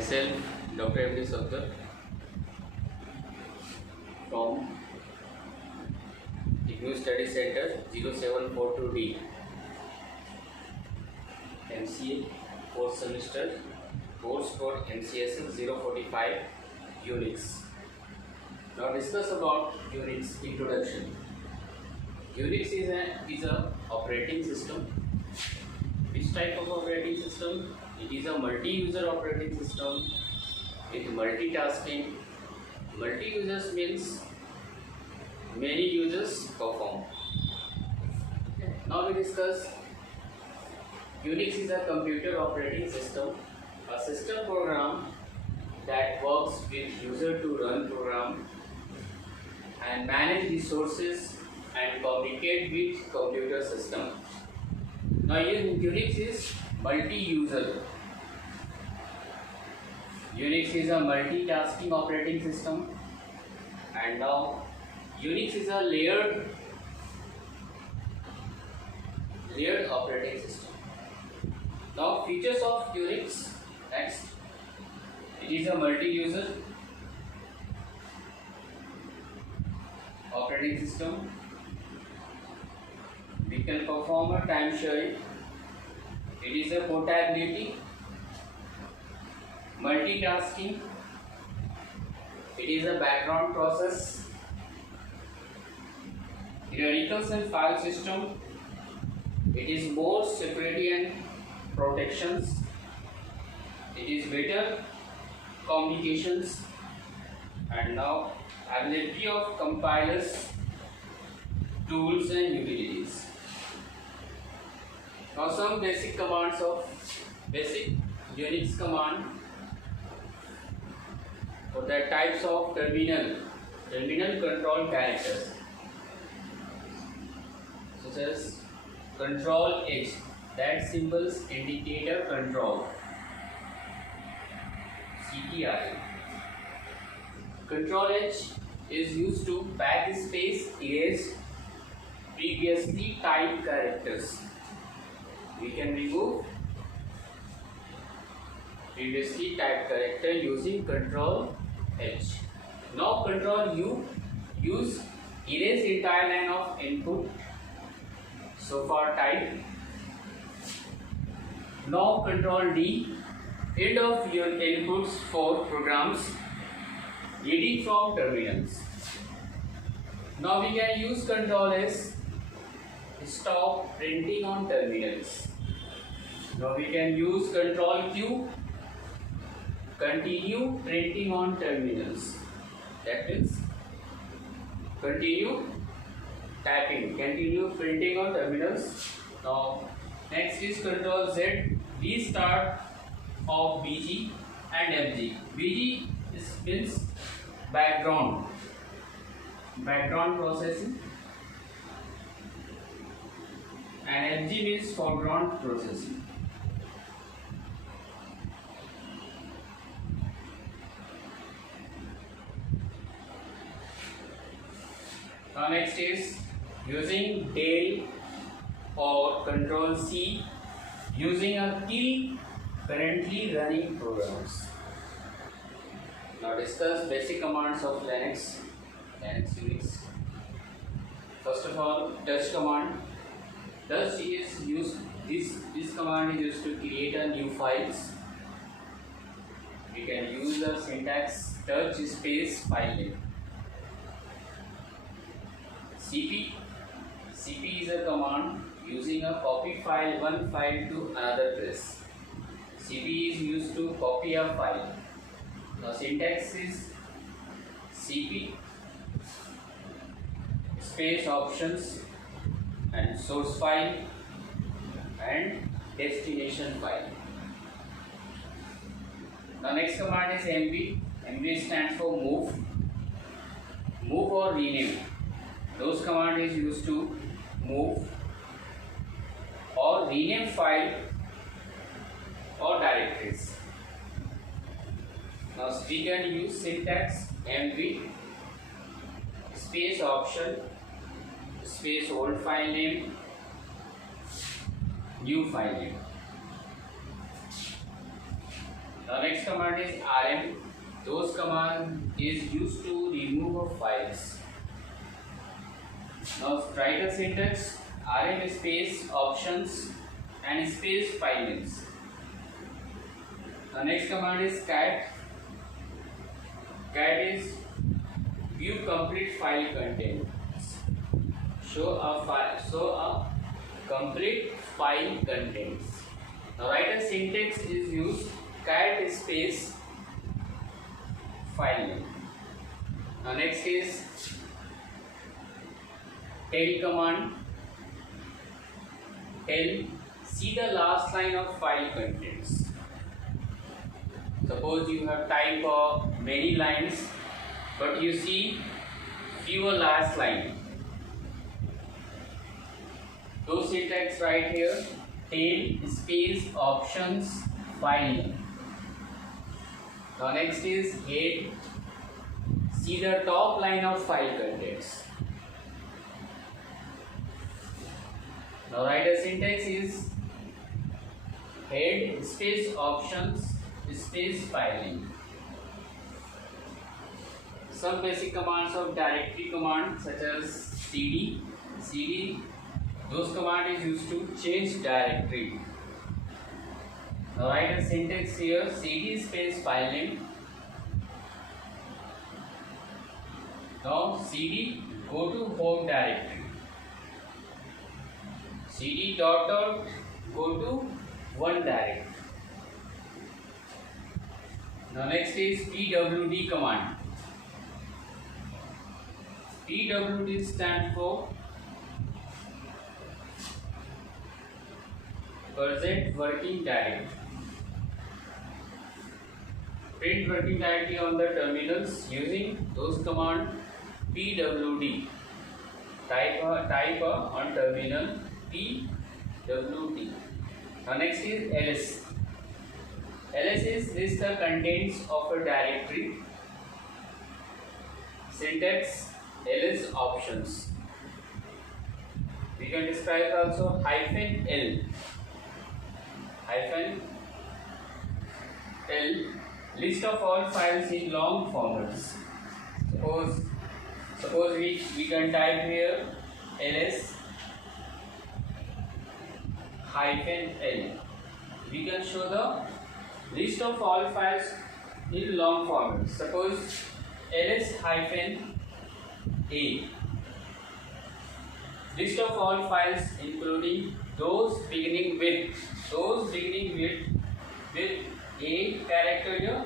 myself, Dr. M.D. Sabdar from IGNOU Study Center 0742D, MCA 4th semester, course code MCSL 045, Unix. Now discuss about Unix introduction. Unix is a operating system. Which type of operating system? It is a multi-user operating system with multitasking. Multi-users means many users perform. Okay. Now we discuss Unix is a computer operating system, a system program that works with user to run program and manage resources and communicate with computer system. Now Unix is multi-user. Unix is a multitasking operating system, and now Unix is a layered operating system. Now features of Unix. Next, it is a multi-user operating system. We can perform a time sharing. It is a portability, multitasking. It is a background process, hierarchical and file system. It is more security and protections. It is better communications, and now availability of compilers, tools and utilities. Now some basic commands of basic Unix command. For the types of terminal control characters, such as control H, that symbols indicator control, CTRL. Control H is used to backspace erase previously typed characters. We can remove previously typed character using Control H. Now Control U, use erase entire line of input so far typed. Now Control D, end of your inputs for programs reading from terminals. Now we can use Control S, stop printing on terminals. Now we can use Control Q, continue printing on terminals. That means continue typing, continue printing on terminals. Now next is Control Z, restart of BG and FG. BG means background processing, and FG means foreground processing. Now next is using Del or Control C, using a kill currently running programs. Now discuss basic commands of Linux Unix. First of all, touch command. Touch is used. This command is used to create a new files. We can use the syntax touch space file name. CP is a command using a copy file one file to another place. CP is used to copy a file. Now syntax is CP space options and source file and destination file. Now next command is MV. MV stands for move or rename. Those command is used to move or rename file or directories. Now we can use syntax MV space option space old file name new file name. Now next command is rm. Those command is used to remove of files. Now write a syntax rm space options and space file names. The next command is cat. Cat is view complete file content. Show a complete file contents. Now write a syntax is used cat space file name. Now next is tell command. Tell, see the last line of file contents. Suppose you have typed many lines, but you see fewer last line. So syntax right here, tail space options file name. Now next is head, see the top line of file contents. Now write a syntax is head space options space file name. Some basic commands of directory command such as cd. Those command is used to change directory. Now write a syntax here cd space file name. Now cd go to home directory. cd dot go to one directory. Now next is pwd command. pwd stands for present working directory. Print working directory on the terminals using those command pwd. Type on terminal pwd. Now next is ls. ls is list the contents of a directory. Syntax ls options. We can describe also hyphen l. Hyphen l list of all files in long formats. Suppose we can type here ls hyphen l. We can show the list of all files in long format. Suppose ls hyphen a. List of all files including those beginning with a character here